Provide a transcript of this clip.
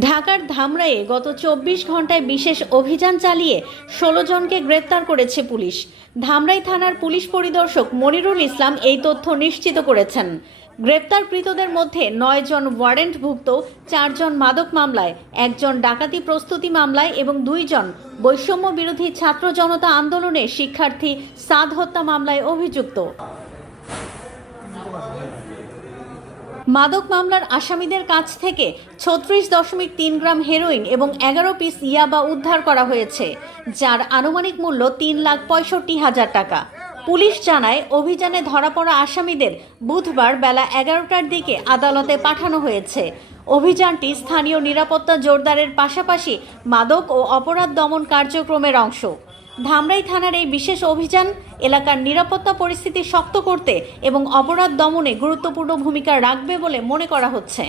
ঢাকার ধামরায়ে গত চব্বিশ ঘন্টায় বিশেষ অভিযান চালিয়ে ষোলো জনকে গ্রেপ্তার করেছে পুলিশ। ধামরাই থানার পুলিশ পরিদর্শক মনিরুল ইসলাম এই তথ্য নিশ্চিত করেছেন। গ্রেপ্তারকৃতদের মধ্যে নয় জন ওয়ারেন্টভুক্ত চারজন মাদক মামলায়, একজন ডাকাতি প্রস্তুতি মামলায় এবং দুইজন বৈষম্য বিরোধী ছাত্র জনতা আন্দোলনে শিক্ষার্থী সাদ হত্যা মামলায় অভিযুক্ত। মাদক মামলার আসামিদের কাছ থেকে ছত্রিশ দশমিক তিন গ্রাম হেরোইন এবং এগারো পিস ইয়াবা উদ্ধার করা হয়েছে, যার আনুমানিক মূল্য তিন লাখ পঁয়ষট্টি হাজার টাকা। পুলিশ জানায়, অভিযানে ধরা পড়া আসামিদের বুধবার বেলা এগারোটার দিকে আদালতে পাঠানো হয়েছে। অভিযানটি স্থানীয় নিরাপত্তা জোরদারের পাশাপাশি মাদক ও অপরাধ দমন কার্যক্রমের অংশ। ধামরাই থানার এই বিশেষ অভিযান এলাকার নিরাপত্তা পরিস্থিতি শক্ত করতে এবং অপরাধ দমনে গুরুত্বপূর্ণ ভূমিকা রাখবে বলে মনে করা হচ্ছে।